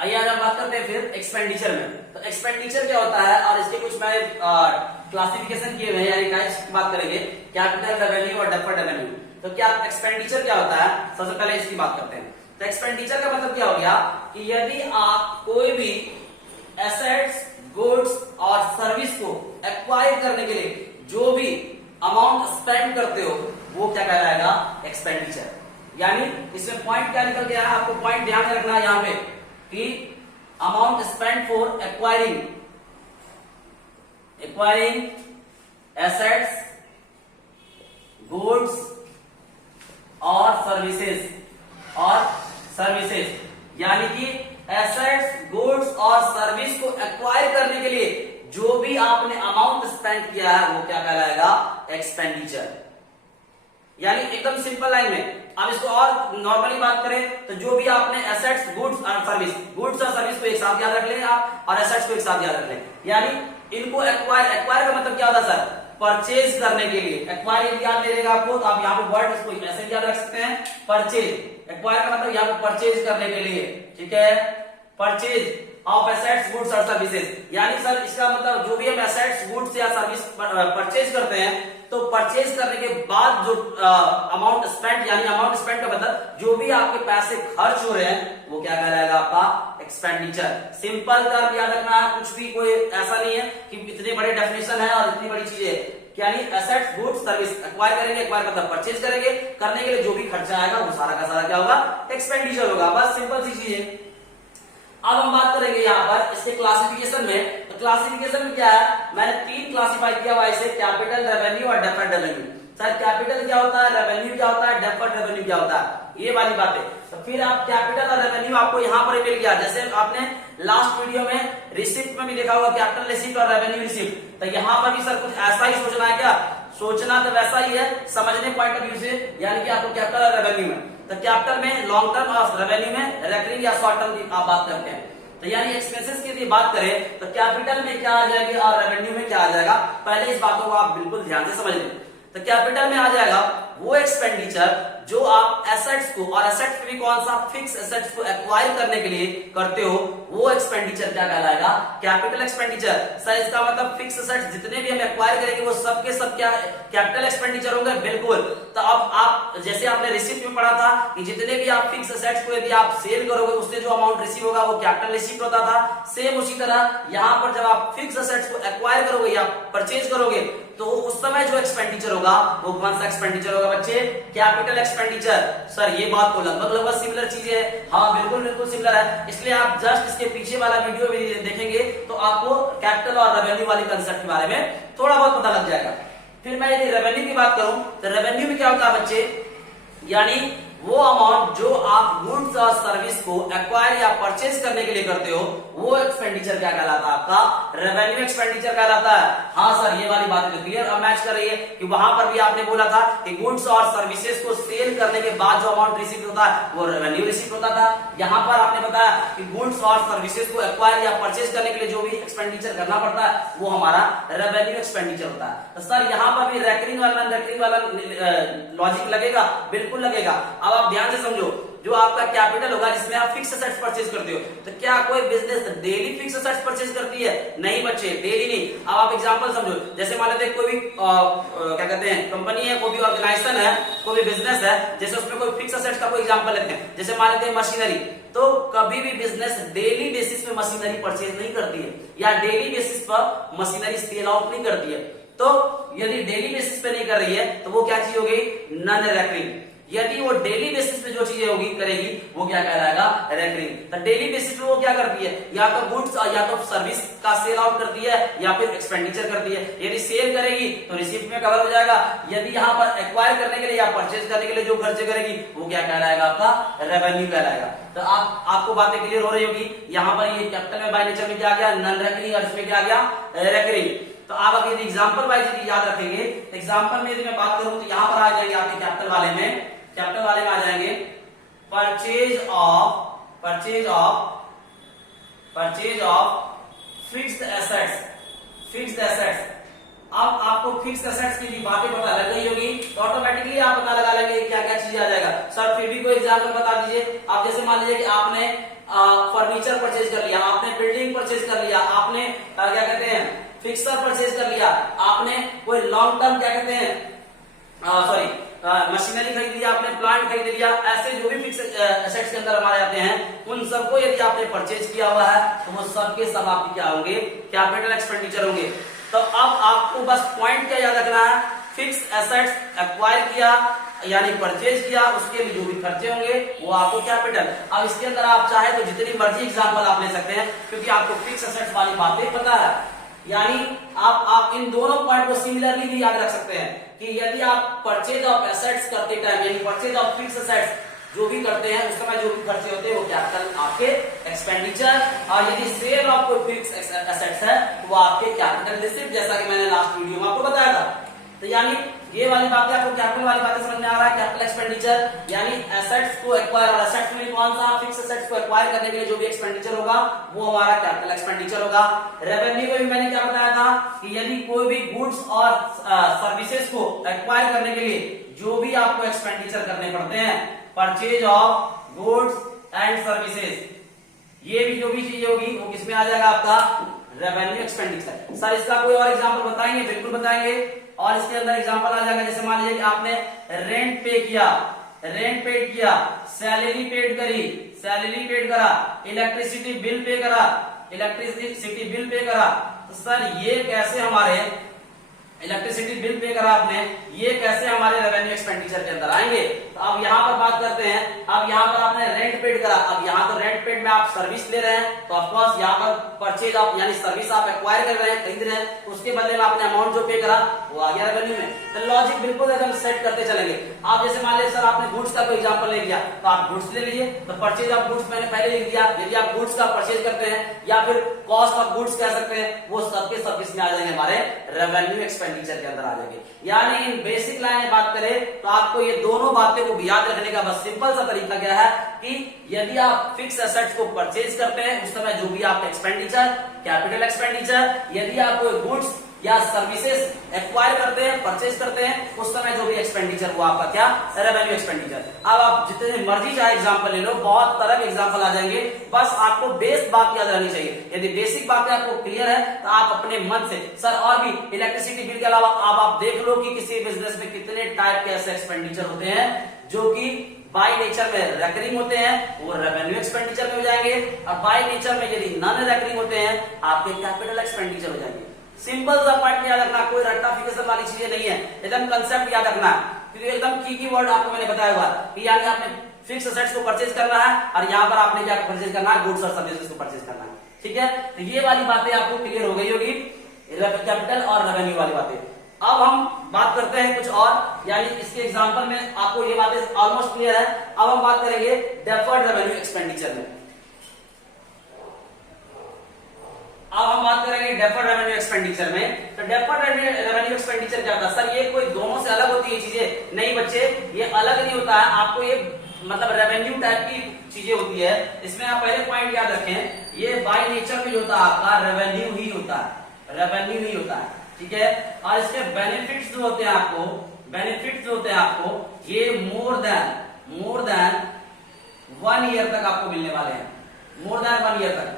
आइए आज हम बात करते हैं फिर एक्सपेंडिचर में। तो एक्सपेंडिचर क्या होता है और इसके कुछ मैंने क्लासिफिकेशन किए हुए हैं, यानी टाइप्स की बात करेंगे, कैपिटल रेवेन्यू और डेफर्ड रेवेन्यू। तो क्या एक्सपेंडिचर क्या होता है, सबसे पहले इसकी बात करते हैं। तो एक्सपेंडिचर का मतलब क्या हो गया कि यदि आप कोई भी एसेट्स, गुड्स और सर्विस को एक्वायर करने के लिए जो भी अमाउंट स्पेंड करते हो वो क्या कहलाएगा, एक्सपेंडिचर। यानी इसमें पॉइंट क्या निकल गया है, आपको पॉइंट ध्यान में रखना है यहां पे कि amount spend for acquiring assets, goods और सर्विसेज, यानी कि एसेट्स, गुड्स और सर्विस को एक्वायर करने के लिए जो भी आपने अमाउंट स्पेंड किया है वो क्या कहलाएगा, एक्सपेंडिचर। यानी एकदम सिंपल लाइन में अब इसको और नॉर्मली बात करें तो जो भी आपने एसेट्स, गुड्स और सर्विस को एक साथ याद रख लें आप, और एसेट्स को एक साथ याद रख लें। यानी इनको एक्वायर का मतलब क्या होता है सर, परचेज करने के लिए। एक्वायर याद रहेगा आपको, तो आप यहाँ पे वर्ड इसको ऐसे याद रख सकते हैं, परचेज। एक्वायर का मतलब यहाँ पे परचेज करने के लिए, ठीक है, परचेज ऑफ एसेट्स, गुड्स और सर्विसेज। यानी सर इसका मतलब जो भी हम एसेट्स, गुड्स या सर्विस परचेज करते हैं तो परचेज करने के बाद जो अमाउंट स्पेंड, यानी अमाउंट स्पेंड का मतलब जो भी आपके पैसे खर्च हो रहे हैं वो क्या कहलाएगा, आपका एक्सपेंडिचर। सिंपल टर्म याद रखना है, कुछ भी कोई ऐसा नहीं है कि इतने बड़े डेफिनेशन है और इतनी बड़ी चीजें। यानी एसेट्स, गुड्स, सर्विस एक्वायर करेंगे, एक्वायर मतलब परचेज करेंगे, करने के लिए जो भी खर्चा आएगा वो सारा का सारा क्या होगा, एक्सपेंडिचर होगा। बस सिंपल सी चीज है। अब हम बात करेंगे यहाँ पर इसके क्लासिफिकेशन में। तो क्लासिफिकेशन में क्या है, मैंने 3 क्लासिफाई किया हुआ इसे, कैपिटल, रेवेन्यू और डेफर्ड रेवेन्यू। सर कैपिटल क्या होता है, रेवेन्यू क्या होता है, डेफर्ड रेवेन्यू क्या होता है, ये वाली बात है। तो फिर आप कैपिटल और रेवेन्यू आपको यहाँ पर मिल गया। जैसे आपने लास्ट वीडियो में रिसिप्ट में भी देखा होगा कैपिटल रिसिप्ट और रेवेन्यू रिसिप्ट, तो यहाँ पर भी सर कुछ ऐसा ही सोचना है क्या, सोचना तो वैसा ही है समझने पॉइंट ऑफ व्यू से। यानी कि आपको कैपिटल और रेवेन्यू में, तो कैपिटल में लॉन्ग टर्म और रेवेन्यू में रेकरिंग या शॉर्ट टर्म की आप बात करते हैं। तो यानी एक्सपेंसेस की यदि बात करें तो कैपिटल में क्या आ जाएगी और रेवेन्यू में क्या आ जाएगा, पहले इस बातों को आप बिल्कुल ध्यान से समझ लें। तो कैपिटल में आ जाएगा वो एक्सपेंडिचर जो आप एसेट्स को, और एसेट्स भी कौन सा, फिक्स एसेट्स को एक्वायर करने के लिए करते हो, वो एक्सपेंडिचर क्या कहलाएगा, कैपिटल एक्सपेंडिचर। सर इसका मतलब फिक्स एसेट्स जितने भी हम एक्वायर करेंगे वो सब के सब क्या कैपिटल एक्सपेंडिचर होंगे, बिल्कुल। तो अब आप जैसे आपने रिसिप्ट में पढ़ा था कि जितने भी आप फिक्स एसेट्स को यदि आप सेल करोगे उससे जो अमाउंट रिसीव होगा वो कैपिटल रिसिप्ट होता था, सेम उसी तरह यहाँ पर जब आप फिक्स एसेट्स को एक्वायर करोगे या परचेज करोगे तो उस समय जो एक्सपेंडिचर होगा वो कौन सा एक्सपेंडिचर होगा बच्चे, कैपिटल एक्सपेंडिचर। सर ये बात तो लगभग सिमिलर चीजें है, हाँ बिल्कुल सिमिलर है। इसलिए आप जस्ट इसके पीछे वाला वीडियो भी देखेंगे तो आपको कैपिटल और रेवेन्यू वाले कंसेप्ट के बारे में थोड़ा बहुत पता लग जाएगा। फिर मैं यदि रेवेन्यू की बात करूं तो रेवेन्यू में क्या होता है बच्चे, यानी वो अमाउंट जो आप गुड्स और सर्विस को एक्वायर या परचेज करने के लिए करते हो वो एक्सपेंडिचर क्या कहलाता है, आपका रेवेन्यू एक्सपेंडिचर कहलाता है। हाँ सर ये वाली बात तो क्लियर और मैच कर रही है कि वहां पर भी आपने बोला था कि गुड्स और सर्विसेज को सेल करने के बाद जो अमाउंट रिसीव होता है वो रेवेन्यू रिसीव होता था। यहाँ पर आपने बताया कि गुड्स और सर्विसेज को एक्वायर या परचेज करने के लिए जो भी एक्सपेंडिचर करना पड़ता है वो हमारा रेवेन्यू एक्सपेंडिचर होता है। तो सर यहाँ पर भी रेकरिंग वाला रेकरिंग वाला लॉजिक लगेगा, बिल्कुल लगेगा। अब आप ध्यान से समझो, जो आपका कैपिटल होगा जिसमें आप फिक्स एसेट्स परचेज करते हो, तो क्या कोई business daily fix assets purchase करती है, नहीं बच्चे, डेली नहीं। अब आप एग्जांपल समझो, जैसे मान लेते हैं कोई भी क्या कहते हैं कंपनी है, कोई भी ऑर्गेनाइजेशन है, कोई भी बिजनेस है, जैसे उसमें कोई फिक्स एसेट्स का कोई एग्जांपल लेते हैं, जैसे मान लेते हैं मशीनरी। तो कभी भी बिजनेस डेली बेसिस पे मशीनरी परचेज नहीं करती है या डेली बेसिस पर मशीनरी सेल आउट नहीं करती है। तो यदि डेली बेसिस पे नहीं कर रही है तो वो क्या चीज हो गई, नॉन रेकरिंग। यदि वो डेली बेसिस पे जो चीजें होगी करेगी वो क्या कहलाएगा, रेकरिंग। तो डेली बेसिस पे वो क्या करती है, या तो गुड्स या तो सर्विस का सेल आउट करती है या फिर एक्सपेंडिचर करती है। यदि सेल करेगी तो रिसिप्ट में कवर हो जाएगा, यदि यहाँ पर एक्वायर करने के लिए या परचेज करने के लिए जो खर्चे करेगी वो क्या कहलाएगा, आपका रेवेन्यू कहलाएगा। तो आपको बातें क्लियर हो रही होगी। यहाँ पर ये कैपिटल में बाय नेचर में क्या गया, नॉन रेकरिंग, और इसमें क्या गया, रेकरिंग। तो आप अगर एग्जाम्पल वाइज याद रखेंगे, एग्जाम्पल में यदि मैं बात करूं तो यहाँ पर आ जाएंगे आपके कैपिटल वाले में आ जाएंगे परचेज ऑफ फिक्स्ड एसेट्स अब आपको फिक्स एसेट्स की भी बातें पता लग गई होगी तो ऑटोमेटिकली आप पता लगा लेंगे क्या क्या चीज आ जाएगा। सर फिर भी कोई एग्जांपल बता दीजिए। आप जैसे मान लीजिए कि आपने फर्नीचर परचेज कर लिया, आपने बिल्डिंग परचेज कर लिया, आपने क्या कहते हैं फिक्सर परचेज कर लिया, आपने कोई लॉन्ग टर्म क्या कहते हैं सॉरी मशीनरी खरीद लिया, आपने प्लांट खरीद लिया। ऐसे जो भी फिक्स एसेट्स के अंदर हमारे आते हैं उन सबको यदि आपने परचेज किया हुआ है तो वो सब के सब आपके क्या होंगे, कैपिटल एक्सपेंडिचर होंगे। तो अब आपको बस पॉइंट क्या याद रखना है, फिक्स एसेट्स एक्वायर किया यानी परचेज किया, उसके लिए जो भी खर्चे होंगे वो आपको कैपिटल। अब इसके अंदर आप चाहे तो जितनी मर्जी एग्जांपल आप ले सकते हैं क्योंकि आपको फिक्स एसेट्स वाली बातें पता है। यानी आप इन दोनों पॉइंट को सिमिलरली भी याद रख सकते हैं कि यदि आप परचेज ऑफ एसेट्स करते टाइम यानी परचेज ऑफ फिक्स एसेट्स जो भी करते हैं उस समय जो भी खर्चे होते हैं वो कैपिटल आपके एक्सपेंडिचर, और यदि सेल ऑफ कोई फिक्स एसेट्स है तो वो आपके कैपिटल रिसिप्ट, जैसा कि मैंने लास्ट वीडियो में आपको बताया था। तो यानी ये वाली बातें आपको कैपिटल वाली बातें समझ में आ रहा है। कैपिटल एक्सपेंडिचर यानी एसेट्स को एक्वायर, और एसेट्स में कौन सा फिक्स एसेट्स को एक्वायर करने के लिए जो भी एक्सपेंडिचर होगा वो हमारा कैपिटल एक्सपेंडिचर होगा। रेवेन्यू में भी मैंने क्या बताया था कि यदि कोई भी गुड्स और सर्विसेज को एक्वायर करने के लिए जो भी आपको एक्सपेंडिचर करने पड़ते हैं, purchase of goods and services, ये भी जो भी चीजें होगी वो किसमें आ जाएगा आपका रेवेन्यू एक्सपेंडिचर। सर इसका कोई और एग्जांपल बताएंगे? बिल्कुल बताएंगे। और इसके अंदर एग्जांपल आ जाएगा जैसे मान लीजिए कि आपने रेंट पे किया, रेंट पेड किया, सैलरी पेड करी, सैलरी पेड करा, इलेक्ट्रिसिटी बिल पे करा, इलेक्ट्रिसिटी बिल पे करा। तो सर ये कैसे हमारे इलेक्ट्रिसिटी बिल पे करा आपने, ये कैसे हमारे रेवेन्यू एक्सपेंडिचर के अंदर आएंगे? तो अब यहाँ पर बात करते हैं, अब यहाँ पर आपने रेंट पेड करा, अब यहाँ तो रेंट पेड में आप सर्विस ले रहे हैं तो ऑफकोर्स यहाँ पर परचेज आप यानी सर्विस आप एक्वायर कर रहे हैं, खरीद रहे हैं, उसके बदले में आपने अमाउंट जो पे करा वो आ गया रेवेन्यू में। तो लॉजिक बिल्कुल एकदम सेट करते चलेंगे। आप जैसे मान लीजिए सर आपने गुड्स का कोई एग्जाम्पल ले लिया तो आप गुड्स ले लीजिए, तो परचेज ऑफ गुड्स मैंने पहले लिख दिया। यदि आप गुड्स का परचेज करते हैं या फिर कॉस्ट ऑफ गुड्स कह सकते हैं, वो सबके सब किसमें आ जाएंगे, हमारे रेवेन्यू एक्सपेंडिचर के अंदर आ जाएंगे। यानी इन बेसिक लाइन बात करें तो आपको ये दोनों बातें को भी याद रखने का बस सिंपल सा तरीका क्या है कि यदि आप फिक्स एसेट्स को परचेज करते हैं उस समय जो भी आप एक्सपेंडिचर कैपिटल एक्सपेंडिचर, यदि आप कोई गुड्स या सर्विसेज एक्वायर करते हैं परचेज करते हैं उस समय जो भी एक्सपेंडिचर वो आपका क्या रेवेन्यू एक्सपेंडिचर। अब आप जितने मर्जी चाहे एग्जांपल ले लो, बहुत तरह के एग्जांपल आ जाएंगे, बस आपको बेस बात याद रहनी चाहिए। यदि बेसिक बातें आपको क्लियर है तो आप अपने मन से सर और भी इलेक्ट्रिसिटी बिल के अलावा आप देख लो कि किसी बिजनेस में कितने टाइप के ऐसे एक्सपेंडिचर होते हैं जो कि बाय नेचर में रेकरिंग होते हैं, वो रेवेन्यू एक्सपेंडिचर में हो जाएंगे, और बाय नेचर में यदि नॉन रेकरिंग होते हैं आपके कैपिटल एक्सपेंडिचर हो जाएंगे। सिंपल सा पॉइंट याद रखना, कोई रट्टाफिकेशन वाली चीजें नहीं है, एकदम कंसेप्ट याद रखना है क्योंकि एकदम की वर्ड आपको मैंने बताया हुआ कि यानी आपने फिक्स एसेट्स को परचेज करना है और यहाँ पर आपने क्या परचेज करना है, गुड्स और सर्विसेज को परचेज करना है। ठीक है, तो ये वाली बातें आपको क्लियर हो गई होगी, कैपिटल और रेवेन्यू वाली बातें। अब हम बात करते हैं कुछ और, यानी इसके एग्जांपल में आपको ये बातें ऑलमोस्ट क्लियर है। अब हम बात करेंगे डेफर्ड रेवेन्यू एक्सपेंडिचर में। अब हम बात करेंगे डेफर्ड रेवेन्यू एक्सपेंडिचर में। तो डेफर्ड रेवेन्यू एक्सपेंडिचर क्या होता है? सर ये कोई दोनों से अलग होती है चीजें? नहीं बच्चे, ये अलग नहीं होता है। आपको ये मतलब रेवेन्यू टाइप की चीजें होती है। इसमें आप पहले पॉइंट याद रखें, ये बाय नेचर में जो होता है आपका रेवेन्यू ही होता है, रेवेन्यू ही होता है। ठीक है, और इसके बेनिफिट्स जो होते हैं आपको, बेनिफिट्स जो होते हैं आपको, ये मोर देन 1 ईयर तक आपको मिलने वाले हैं, मोर देन 1 ईयर तक।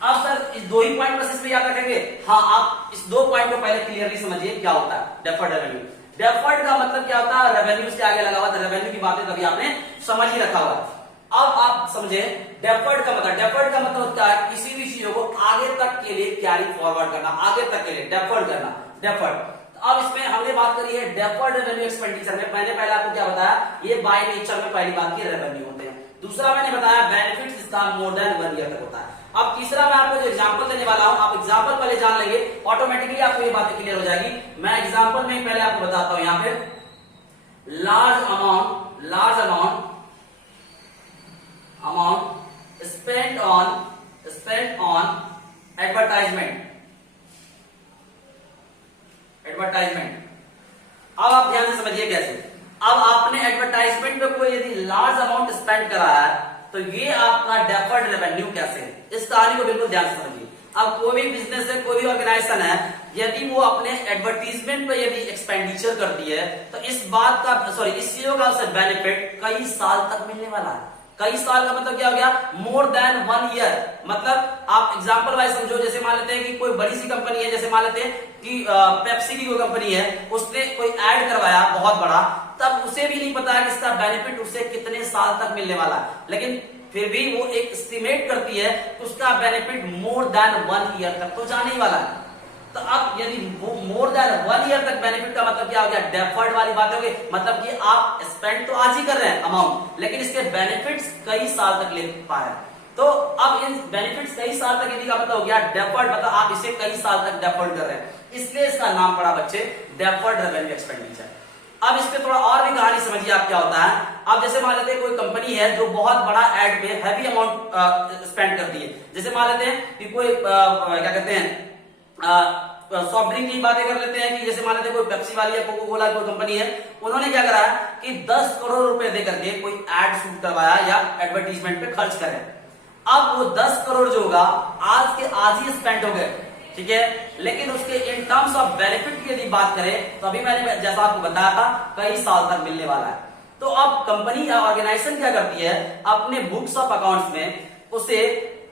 अब सर इस दो ही पॉइंट बस इसमें याद रखेंगे। हाँ, आप इस दो पॉइंट को पहले क्लियरली समझिए क्या होता है डेफर्ड रेवेन्यू। डेफर्ड का मतलब क्या होता है? रेवेन्यू से आगे लगा हुआ, तो रेवेन्यू की बातें कभी आपने समझ ही रखा हुआ है। अब आप समझे डेफर्ड का मतलब, डेफर्ड का मतलब क्या है? किसी भी चीजों को आगे तक के लिए कैरी फॉरवर्ड करना, आगे तक के लिए डेफर्ड करना, डेफर्ड। अब इसमें हमने बात करी है डेफर्ड रेवेन्यू एक्सपेंडिचर में। मैंने पहले आपको क्या बताया, ये बाय नेचर में पहली बात की रेवेन्यू होते हैं। दूसरा मैंने बताया बेनिफिट्स इसका मोर देन 1 ईयर तक होता है। अब तीसरा मैं आपको जो एग्जांपल देने वाला हूं, आप एग्जांपल पहले जान लेंगे, ऑटोमेटिकली आपको ये बातें क्लियर हो जाएगी। मैं एग्जांपल में पहले आपको बताता हूं। यहां पे large amount spent on advertisement। अब आप ध्यान से समझिए कैसे। अब आपने एडवर्टाइजमेंट पे कोई यदि लार्ज अमाउंट स्पेंड करा है तो ये आपका डेफर्ड रेवेन्यू कैसे है, इस कहानी को बिल्कुल ध्यान से समझिए। अब कोई भी बिजनेस है, कोई भी ऑर्गेनाइजेशन है, यदि वो अपने एडवर्टीजमेंट पे यदि एक्सपेंडिचर करती है तो इस बात का इस चीजों का उसे बेनिफिट कई साल तक मिलने वाला है। कई साल का मतलब क्या हो गया, मोर देन 1 ईयर। मतलब आप एग्जांपल वाइज समझो, जैसे मान लेते हैं कि कोई बड़ी सी कंपनी है, जैसे मान लेते हैं कि पेप्सी की कोई कंपनी है, उसने कोई ऐड करवाया बहुत बड़ा, तब उसे भी नहीं पता है कि इसका बेनिफिट उसे कितने साल तक मिलने वाला है, लेकिन फिर भी वो एक एस्टिमेट करती है तो उसका बेनिफिट मोर देन 1 ईयर तक तो जाने ही वाला है। तो अब यदि वो मोर देन 1 ईयर तक बेनिफिट का मतलब क्या हो गया, डेफर्ड वाली बात हो गई। मतलब कि आप स्पेंड तो आज ही कर रहे हैं अमाउंट, लेकिन इसके बेनिफिट्स कई साल तक ले पा रहे हैं। तो अब इन बेनिफिट्स कई साल तक यदि का मतलब हो गया डेफर्ड, मतलब आप इसे कई साल तक डेफर्ड कर रहे हैं, इसलिए इसका नाम पड़ा बच्चे डेफर्ड रेवेन्यू एक्सपेंडिचर। अब इस पे थोड़ा और भी कहानी समझिए आप क्या होता है। अब जैसे मान लेते हैं कोई कंपनी है जो बहुत बड़ा एड पे हैवी अमाउंट स्पेंड करती है, जैसे मान लेते हैं कि कोई क्या कहते हैं सॉफ्ट ड्रिंक की बातें कर लेते हैं कि जैसे मान लेते हैं कोई पेप्सी वाली या कोको कोला कोई कंपनी है, उन्होंने क्या करा कि 10 करोड़ रुपए दे करके कोई एड शूट करवाया या एडवर्टीजमेंट पे खर्च करे। अब वो 10 करोड़ जो होगा आज के आज ही स्पेंड हो गए, ठीक है, लेकिन उसके इन टर्म्स ऑफ बेनिफिट की यदि बात करें तो अभी मैंने जैसा आपको बताया था कई साल तक मिलने वाला है। तो अब कंपनी या ऑर्गेनाइजेशन क्या करती है, अपने बुक्स ऑफ अकाउंट्स में उसे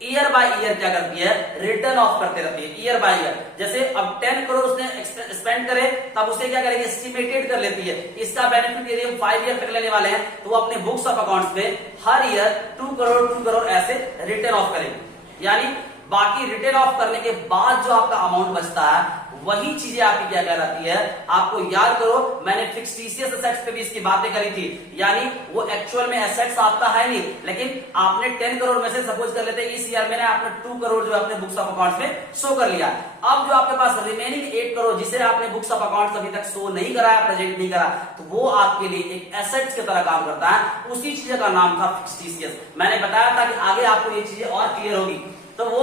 ईयर बाय ईयर क्या करती है, रिटर्न ऑफ करते रहती है ईयर बाय ईयर। जैसे अब 10 करोड़ उसने स्पेंड करे, तब उसे क्या करेगी, एस्टिमेटेड कर लेती है इसका बेनिफिट यदि हम 5 ईयर तक लेने वाले हैं, तो वो अपने बुक्स ऑफ अकाउंट्स में हर ईयर 2 करोड़ ऐसे रिटर्न ऑफ करेगी। यानी बाकी रिटर्न ऑफ करने के बाद जो आपका अमाउंट बचता है वही चीजें आपकी क्या कहलाती है, आपको याद करो मैंने फिक्टिशियस एसेट्स पे भी इसकी बातें करी थी। यानी वो एक्चुअल में एसेट्स आपका है नहीं, लेकिन आपने 10 करोड़ में से सपोज कर लेते हैं इस ईयर में आपने 2 करोड़ जो अपने बुक्स ऑफ अकाउंट्स में शो कर लिया। अब जो आपके पास रिमेनिंग 8 करोड़ जिसे आपने बुक्स ऑफ अकाउंट्स अभी तक शो नहीं कराया, प्रेजेंट नहीं करा, तो वो आपके लिए एक एसेट्स की तरह काम करता है। उसी चीज का नाम था फिक्टिशियस। मैंने बताया था कि आगे आपको ये चीजें और क्लियर होगी। तो वो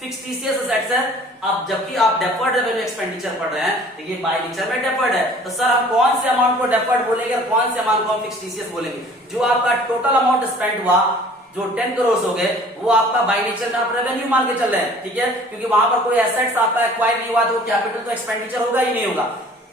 फिक्टिशियस एसेट्स है। अब जबकि आप डेफर्ड रेवेन्यू एक्सपेंडिचर पढ़ रहे हैं, तो ये बाय नेचर में डेफर्ड है। तो सर हम कौन से अमाउंट को डेफर्ड बोलेंगे और कौन से अमाउंट को हम फिक्टिशियस बोलेंगे? जो आपका टोटल अमाउंट स्पेंड हुआ जो 10 करोड़ हो गए, वो आपका बाय नेचर में आप रेवेन्यू मान के चल रहे हैं, ठीक है, क्योंकि वहां पर कोई एसेट्स आपका एक्वायर नहीं हुआ, तो कैपिटल तो एक्सपेंडिचर होगा ही नहीं होगा।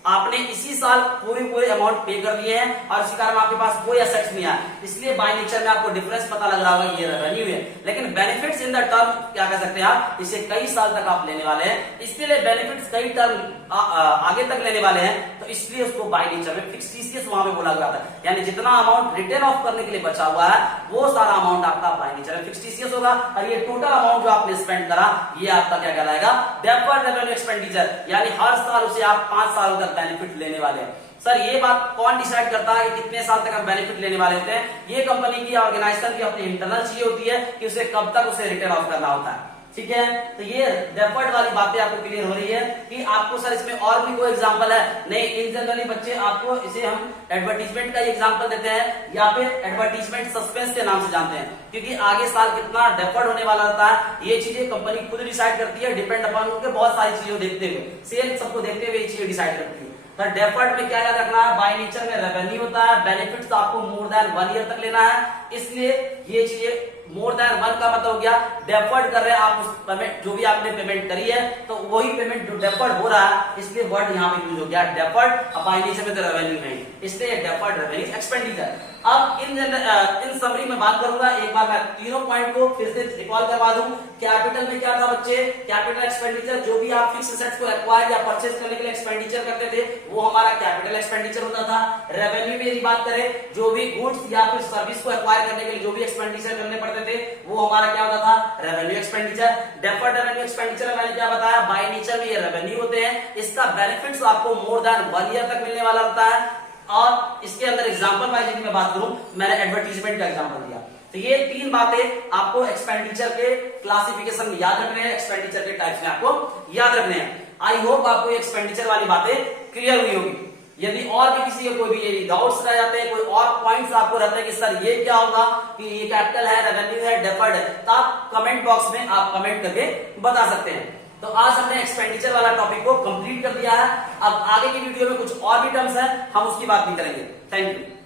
आपने इसी साल पूरे अमाउंट पे कर लिए हैं और इसी कारण आपके पास कोई एसेट्स नहीं आया, इसलिए बाय नेचर में आपको डिफरेंस पता लग रहा होगा ये रेवेन्यू है। लेकिन बेनिफिट्स इन द टर्म क्या कह सकते हैं आप, इसे कई साल तक आप लेने वाले हैं, इसलिए बेनिफिट्स कई टर्म आगे तक लेने वाले हैं, तो इसलिए उसको बाय नेचर में फिक्टिशियस वहां पे बोला गया था। यानी जितना अमाउंट रिटर्न ऑफ करने के लिए बचा हुआ है वो सारा अमाउंट आपका बाय नेचर में फिक्टिशियस होगा, और ये टोटल अमाउंट जो आपने स्पेंड करा ये आपका क्या कहलाएगा, डेफर्ड रेवेन्यू एक्सपेंडिचर। यानी हर साल उसे आप 5 सालों तक बेनिफिट लेने वाले हैं। सर ये बात कौन डिसाइड करता है कि कितने साल तक हम बेनिफिट लेने वाले होते हैं? ये कंपनी की ऑर्गेनाइजेशन की अपनी इंटरनल चीज होती है कि उसे कब तक उसे रिटर्न ऑफ करना होता है, ठीक है। तो ये डेफर्ड वाली बातें आपको क्लियर हो रही है कि आपको सर इसमें और भी कोई एग्जांपल है? नहीं, इन जनरली बच्चे आपको इसे हम एडवर्टीजमेंट का एग्जांपल देते हैं या फिर एडवर्टीजमेंट सस्पेंस के नाम से जानते हैं, क्योंकि आगे साल कितना डेफर्ड होने वाला होता है ये चीजें कंपनी खुद डिसाइड करती है, डिपेंड अपॉन उनके बहुत सारी चीजों देखते हुए, सेल सबको देखते हुए ये चीजें डिसाइड करती है। तो डेफर्ड में क्या याद रखना है, बाय नेचर में रेवेन्यू होता है, बेनिफिट्स आपको मोर देन 1 ईयर तक लेना है, इसलिए ये चीजें मोर देन 1 का मतलब हो गया डेफर्ड कर रहे हैं आप उस पेमेंट, जो भी आपने पेमेंट करी है तो वही पेमेंट जो डेफर्ड हो रहा है, इसलिए वर्ड यहाँ पे यूज हो गया डेफर्ड। बाय नेचर में तो रेवेन्यू नहीं, इसलिए डेफर्ड रेवेन्यू एक्सपेंडिचर। अब इन समरी में बात करूंगा, एक बार मैं तीनों पॉइंट को फिर से रिकॉल करवा दूं। कैपिटल में क्या था बच्चे, कैपिटल एक्सपेंडिचर, जो भी आप फिक्स एसेट्स को एक्वायर या परचेज करने के लिए एक्सपेंडिचर करते थे वो हमारा कैपिटल एक्सपेंडिचर होता था। रेवेन्यू में यदि बात करें, जो भी गुड्स या फिर सर्विस को एक्वायर करने के लिए जो भी एक्सपेंडिचर करने पड़ते थे वो हमारा क्या होता था, revenue expenditure. Deferred revenue expenditure मैंने क्या बताया, बाय नेचर में ये रेवेन्यू होते हैं, इसका बेनिफिट्स आपको मोर देन 1 ईयर तक मिलने वाला होता है। और इसके अंदर एग्जांपल वाइज यदि मैं बात करूं, मैंने एडवर्टीजमेंट का एग्जांपल दिया। तो ये 3 बातें आपको एक्सपेंडिचर के क्लासिफिकेशन में याद रखने हैं, एक्सपेंडिचर के टाइप्स में आपको याद रखने हैं। आई होप आपको ये एक्सपेंडिचर वाली बातें क्लियर हुई होगी। यदि और भी किसी को कोई भी डाउट्स रह जाते हैं, कोई और पॉइंट्स आपको रहते हैं कि सर ये क्या होगा, कि ये कैपिटल है, रेवेन्यू है, डेफर्ड है, तो आप कमेंट बॉक्स में आप कमेंट करके बता सकते हैं। तो आज हमने एक्सपेंडिचर वाला टॉपिक को कंप्लीट कर दिया है। अब आगे की वीडियो में कुछ और भी टर्म्स हैं, हम उसकी बात भी करेंगे। Thank you.